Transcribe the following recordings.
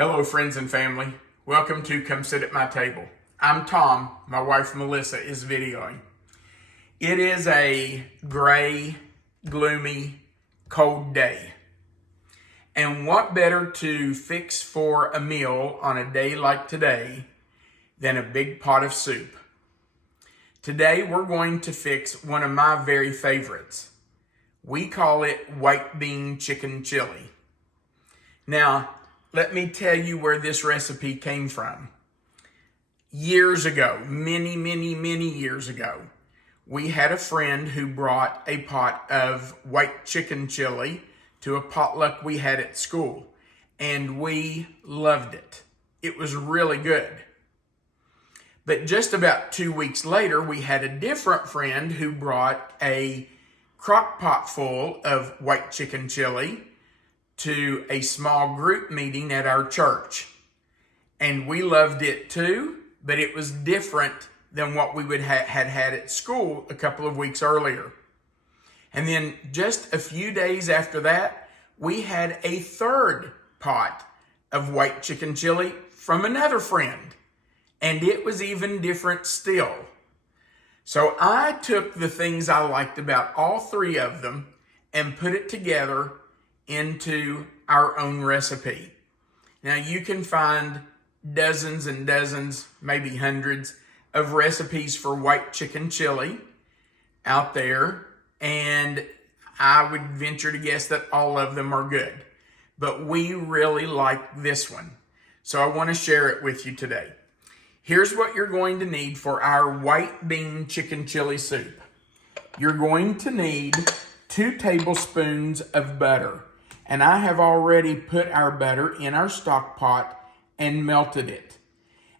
Hello friends and family, welcome to Come Sit at My Table. I'm Tom, my wife Melissa is videoing. It is a gray, gloomy, cold day. And what better to fix for a meal on a day like today than a big pot of soup. Today we're going to fix one of my very favorites. We call it white bean chicken chili. Now, let me tell you where this recipe came from. Years ago, many years ago, we had a friend who brought a pot of white chicken chili to a potluck we had at school, and we loved it. It was really good. But just about 2 weeks later, we had a different friend who brought a crock pot full of white chicken chili to a small group meeting at our church. And we loved it too, but it was different than what we would had at school a couple of weeks earlier. And then just a few days after that, we had a third pot of white chicken chili from another friend. And it was even different still. So I took the things I liked about all three of them and put it together into our own recipe. Now you can find dozens and dozens, maybe hundreds of recipes for white chicken chili out there, and I would venture to guess that all of them are good. But we really like this one, so I want to share it with you today. Here's what you're going to need for our white bean chicken chili soup. You're going to need 2 tablespoons of butter. And I have already put our butter in our stock pot and melted it.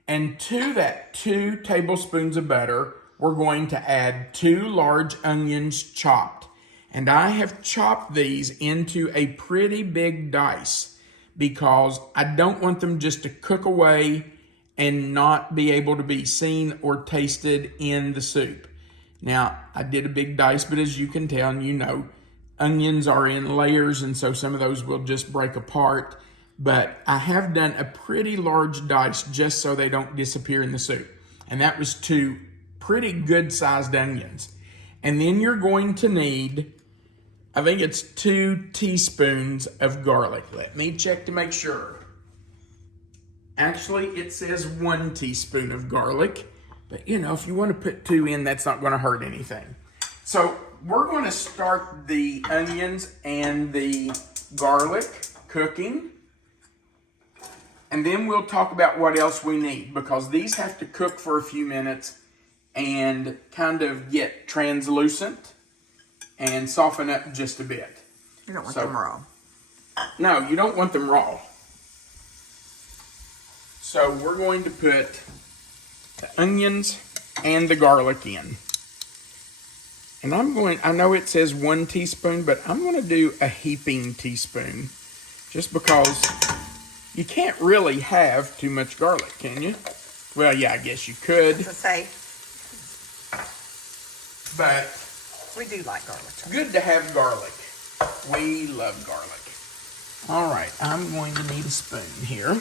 And to that 2 tablespoons of butter, we're going to add 2 large onions chopped. And I have chopped these into a pretty big dice because I don't want them just to cook away and not be able to be seen or tasted in the soup. Now, I did a big dice, but as you can tell and you know, onions are in layers, and so some of those will just break apart. But I have done a pretty large dice just so they don't disappear in the soup. And that was 2 pretty good sized onions. And then you're going to need, I think it's 2 teaspoons of garlic. Let me check to make sure. Actually, it says 1 teaspoon of garlic. But you know, if you want to put 2 in, that's not going to hurt anything. So we're going to start the onions and the garlic cooking. And then we'll talk about what else we need, because these have to cook for a few minutes and kind of get translucent and soften up just a bit. You don't want them raw. No, you don't want them raw. So we're going to put the onions and the garlic in. And I know it says 1 teaspoon, but I'm going to do a heaping teaspoon. Just because you can't really have too much garlic, can you? Well, yeah, I guess you could. To say, but we do like garlic. Good to have garlic. We love garlic. All right, I'm going to need a spoon here.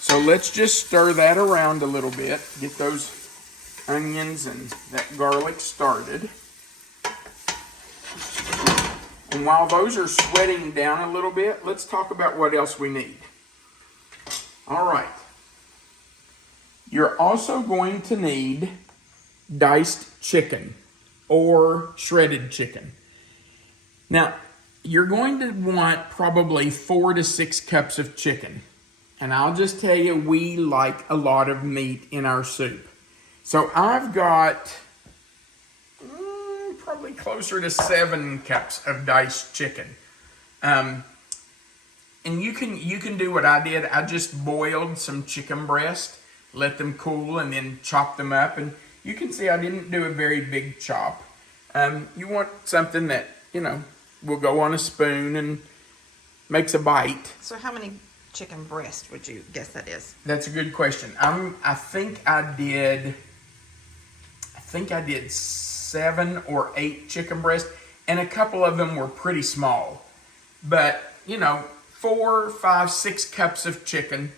So let's just stir that around a little bit. Get those onions and that garlic started. And while those are sweating down a little bit, let's talk about what else we need. All right. You're also going to need diced chicken or shredded chicken. Now, you're going to want probably 4 to 6 cups of chicken. And I'll just tell you, we like a lot of meat in our soup. So I've got probably closer to 7 cups of diced chicken. And you can do what I did. I just boiled some chicken breast, let them cool, and then chop them up. And you can see I didn't do a very big chop. You want something that, you know, will go on a spoon and makes a bite. So how many chicken breast would you guess that is? That's a good question. I think I did 7 or 8 chicken breasts, and a couple of them were pretty small. But, you know, 4, 5, 6 cups of chicken,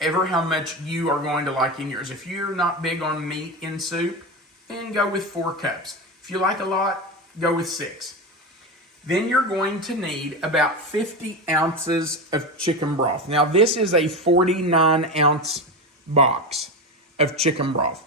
ever how much you are going to like in yours. If you're not big on meat in soup, then go with 4 cups. If you like a lot, go with 6. Then you're going to need about 50 ounces of chicken broth. Now this is a 49 ounce box of chicken broth.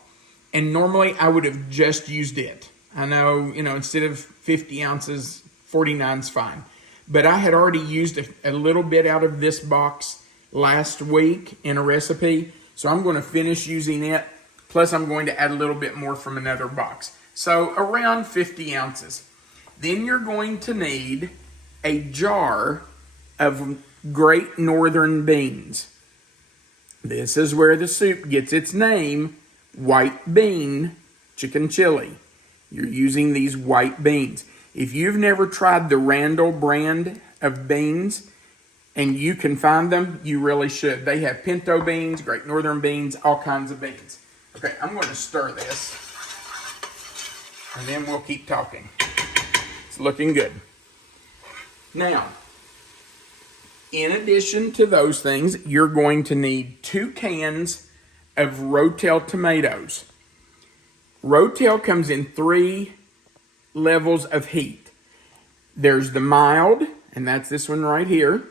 And normally I would have just used it. I know, instead of 50 ounces, 49 is fine. But I had already used a little bit out of this box last week in a recipe. So I'm going to finish using it. Plus I'm going to add a little bit more from another box. So around 50 ounces. Then you're going to need a jar of Great Northern beans. This is where the soup gets its name, white bean chicken chili. You're using these white beans. If you've never tried the Randall brand of beans, and you can find them, you really should. They have pinto beans, Great Northern beans, all kinds of beans. Okay, I'm going to stir this, and then we'll keep talking. It's looking good. Now, in addition to those things, you're going to need 2 cans of Rotel tomatoes. Rotel comes in 3 levels of heat. There's the mild, and that's this one right here.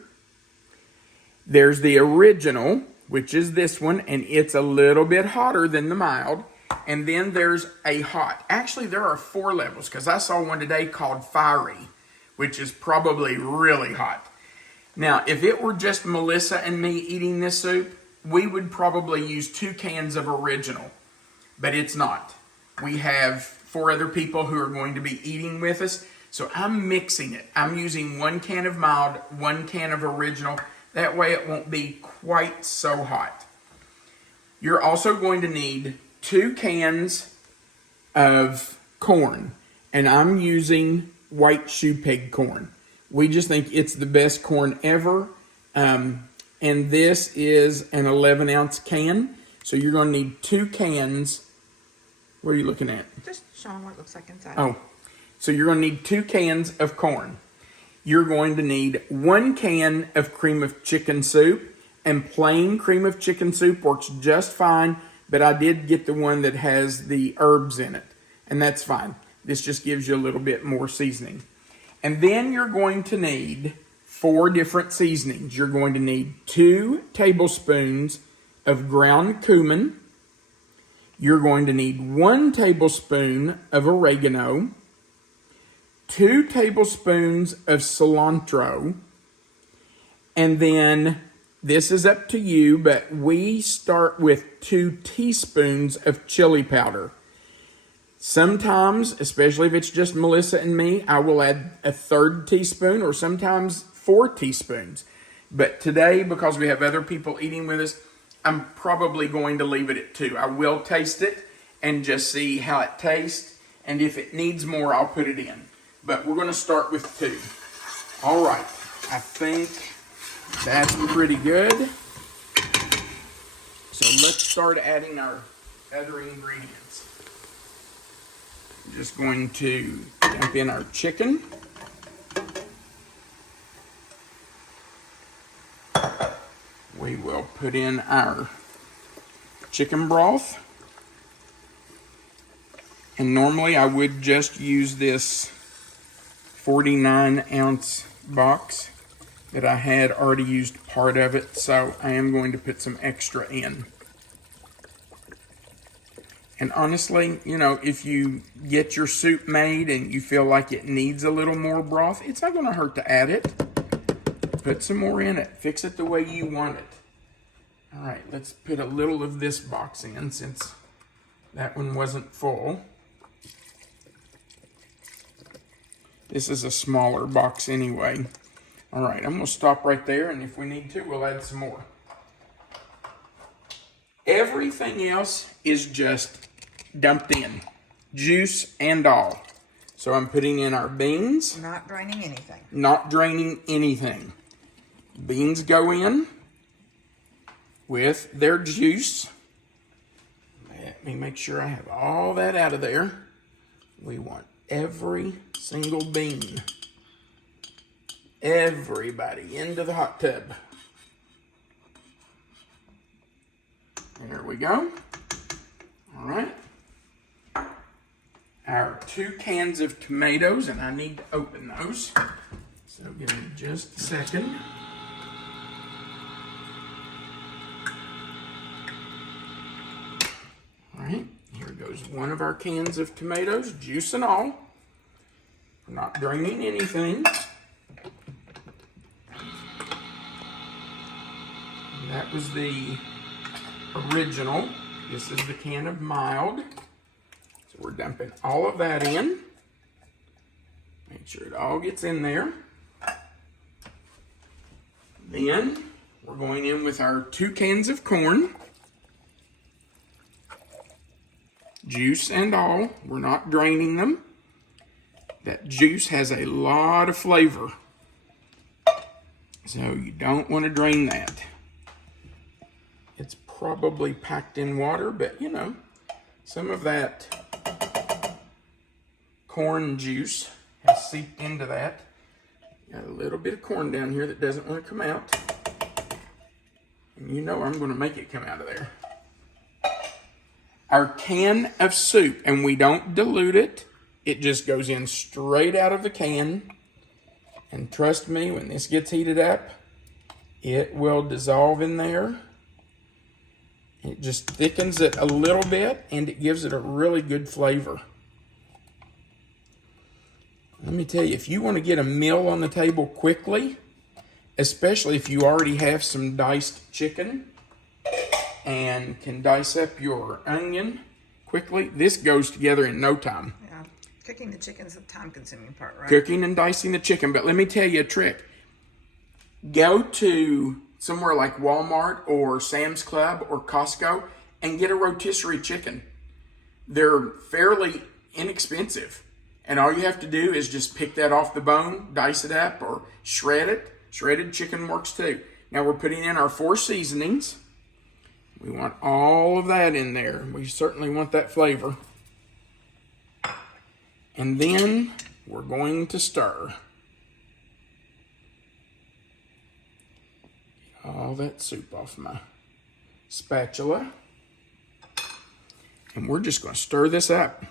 There's the original, which is this one, and it's a little bit hotter than the mild. And then there's a hot. Actually, there are 4 levels, because I saw one today called fiery, which is probably really hot. Now, if it were just Melissa and me eating this soup, we would probably use 2 cans of original, but it's not. We have 4 other people who are going to be eating with us, so I'm mixing it. I'm using 1 can of mild, 1 can of original. That way it won't be quite so hot. You're also going to need 2 cans of corn, and I'm using white Shoepeg corn. We just think it's the best corn ever, and this is an 11-ounce can, so you're going to need 2 cans. What are you looking at? Just showing what it looks like inside. Oh, so you're going to need 2 cans of corn. You're going to need 1 can of cream of chicken soup, and plain cream of chicken soup works just fine, but I did get the one that has the herbs in it, and that's fine. This just gives you a little bit more seasoning. And then you're going to need 4 different seasonings. You're going to need 2 tablespoons of ground cumin. You're going to need 1 tablespoon of oregano, 2 tablespoons of cilantro, and then this is up to you, but we start with 2 teaspoons of chili powder. Sometimes, especially if it's just Melissa and me, I will add a 1/3 teaspoon or sometimes 4 teaspoons. But today, because we have other people eating with us, I'm probably going to leave it at 2. I will taste it and just see how it tastes. And if it needs more, I'll put it in. But we're going to start with 2. All right. I think that's pretty good. So let's start adding our other ingredients. I'm just going to dump in our chicken. We will put in our chicken broth. And normally I would just use this 49-ounce box, but I had already used part of it, so I am going to put some extra in. And honestly, if you get your soup made and you feel like it needs a little more broth, it's not going to hurt to add it. Put some more in it. Fix it the way you want it. All right, let's put a little of this box in since that one wasn't full. This is a smaller box anyway. All right, I'm going to stop right there, and if we need to, we'll add some more. Everything else is just dumped in, juice and all. So I'm putting in our beans. Not draining anything. Not draining anything. Beans go in with their juice. Let me make sure I have all that out of there. We want every single bean. everybody into the hot tub. There we go. All right. Our 2 cans of tomatoes, and I need to open those. So give me just a second. All right, here goes one of our cans of tomatoes, juice and all. We're not draining anything. And that was the original. This is the can of mild. So we're dumping all of that in. Make sure it all gets in there. Then we're going in with our 2 cans of corn. Juice and all. We're not draining them. That juice has a lot of flavor. So you don't want to drain that. It's probably packed in water, but you know, some of that corn juice has seeped into that. Got a little bit of corn down here that doesn't want to come out. And you know I'm going to make it come out of there. Our can of soup, and we don't dilute it. It just goes in straight out of the can. And trust me, when this gets heated up, it will dissolve in there. It just thickens it a little bit, and it gives it a really good flavor. Let me tell you, if you want to get a meal on the table quickly, especially if you already have some diced chicken and can dice up your onion quickly, this goes together in no time. Yeah. Cooking the chicken's the time-consuming part, right? Cooking and dicing the chicken. But let me tell you a trick. Go to somewhere like Walmart or Sam's Club or Costco and get a rotisserie chicken. They're fairly inexpensive. And all you have to do is just pick that off the bone, dice it up, or shred it. Shredded chicken works too. Now we're putting in our 4 seasonings. We want all of that in there. We certainly want that flavor. And then we're going to stir. Get all that soup off my spatula. And we're just going to stir this up.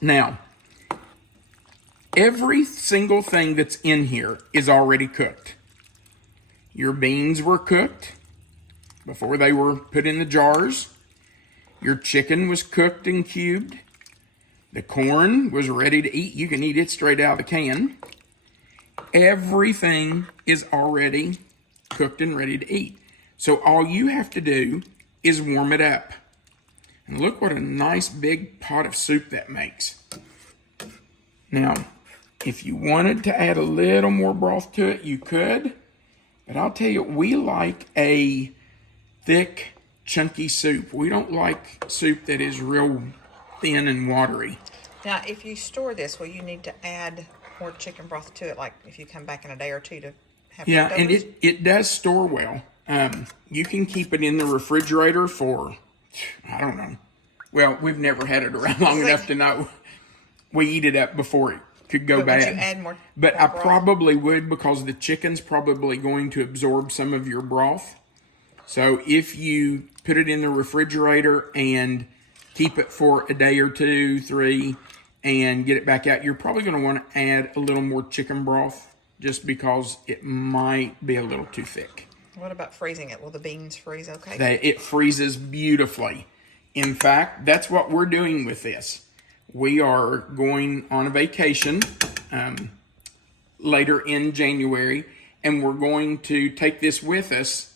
Now, every single thing that's in here is already cooked. Your beans were cooked before they were put in the jars. Your chicken was cooked and cubed. The corn was ready to eat. You can eat it straight out of the can. Everything is already cooked and ready to eat. So all you have to do is warm it up. And look what a nice big pot of soup that makes. Now, if you wanted to add a little more broth to it, you could. But I'll tell you, we like a thick, chunky soup. We don't like soup that is real thin and watery. Now, if you store this, will you need to add more chicken broth to it, like if you come back in a day or two to have Yeah, leftovers? and it does store well. You can keep it in the refrigerator for, I don't know. Well, we've never had it around long enough to know. We eat it up before it could go But bad. would you add more? But more I broth? probably would, because the chicken's probably going to absorb some of your broth. So if you put it in the refrigerator and keep it for a day or 2, 3, and get it back out, you're probably going to want to add a little more chicken broth, just because it might be a little too thick. What about freezing it? Will the beans freeze okay? It freezes beautifully. In fact, that's what we're doing with this. We are going on a vacation later in January, and we're going to take this with us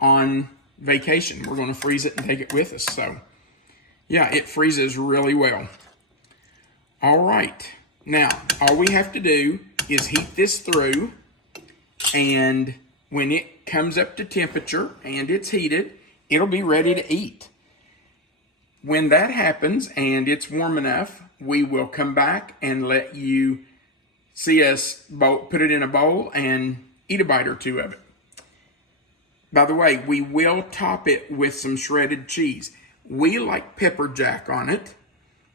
on vacation. We're going to freeze it and take it with us. So, yeah, it freezes really well. All right. Now, all we have to do is heat this through, and when it comes up to temperature and it's heated, it'll be ready to eat. When that happens and it's warm enough, we will come back and let you see us put it in a bowl and eat a bite or 2 of it. By the way, we will top it with some shredded cheese. We like pepper jack on it,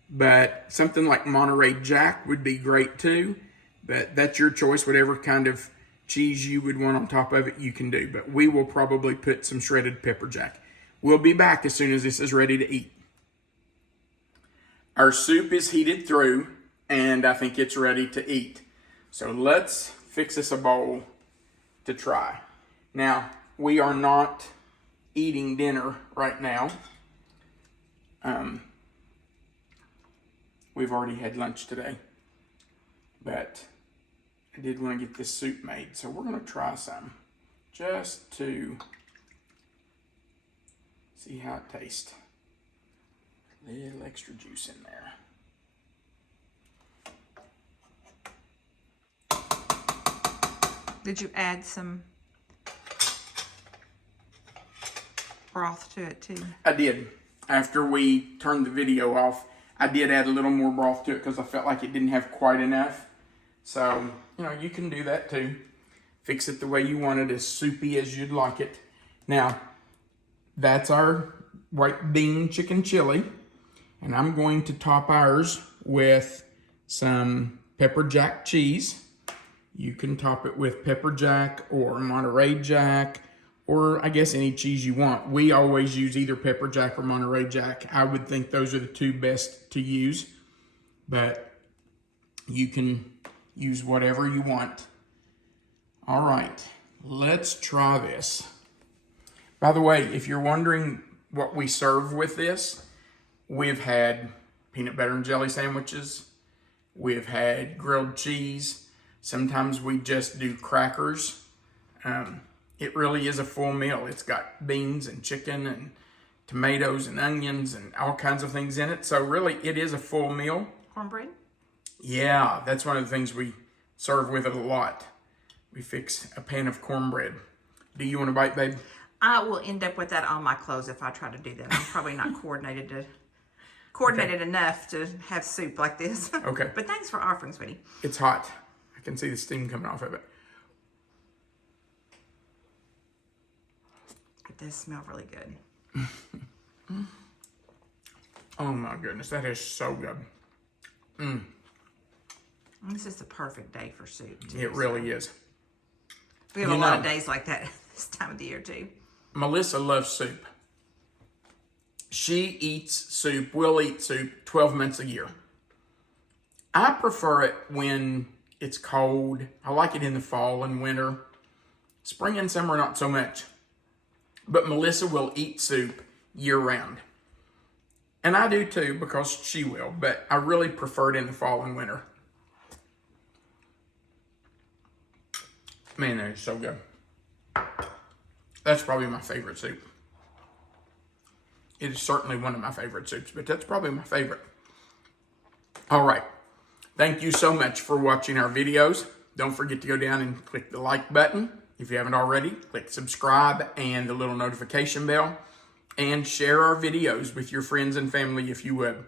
but something like Monterey Jack would be great too. But that's your choice. Whatever kind of cheese you would want on top of it, you can do. But we will probably put some shredded pepper jack. We'll be back as soon as this is ready to eat. Our soup is heated through, and I think it's ready to eat. So let's fix us a bowl to try. Now, we are not eating dinner right now. We've already had lunch today, but I did want to get this soup made, so we're going to try some just to see how it tastes. A little extra juice in there. Did you add some broth to it too? I did. After we turned the video off, I did add a little more broth to it because I felt like it didn't have quite enough. So, you can do that too. Fix it the way you want it, as soupy as you'd like it. Now, that's our white bean chicken chili. And I'm going to top ours with some pepper jack cheese. You can top it with pepper jack or Monterey Jack, or I guess any cheese you want. We always use either pepper jack or Monterey Jack. I would think those are the two best to use, but you can use whatever you want. All right, let's try this. By the way, if you're wondering what we serve with this, we've had peanut butter and jelly sandwiches. We've had grilled cheese. Sometimes we just do crackers. It really is a full meal. It's got beans and chicken and tomatoes and onions and all kinds of things in it. So really, it is a full meal. Cornbread? Yeah, that's one of the things we serve with it a lot. We fix a pan of cornbread. Do you want to bite, babe? I will end up with that on my clothes if I try to do that. I'm probably not coordinated enough to have soup like this. Okay. But thanks for offering, sweetie. It's hot. I can see the steam coming off of it. It does smell really good. Oh my goodness, that is so good. This is the perfect day for soup, too. It really is. We have a lot of days like that this time of the year, too. Melissa loves soup. She eats soup, will eat soup 12 months a year. I prefer it when it's cold. I like it in the fall and winter. Spring and summer, not so much. But Melissa will eat soup year round. And I do too, because she will, but I really prefer it in the fall and winter. Man, that is so good. That's probably my favorite soup. It is certainly one of my favorite soups, but that's probably my favorite. All right. Thank you so much for watching our videos. Don't forget to go down and click the like button. If you haven't already, click subscribe and the little notification bell. And share our videos with your friends and family if you would.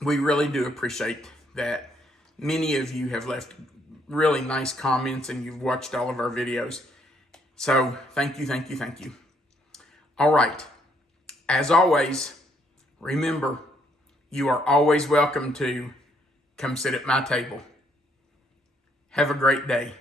We really do appreciate that. Many of you have left really nice comments and you've watched all of our videos. So thank you, thank you, thank you. All right. As always, remember, you are always welcome to come sit at my table. Have a great day.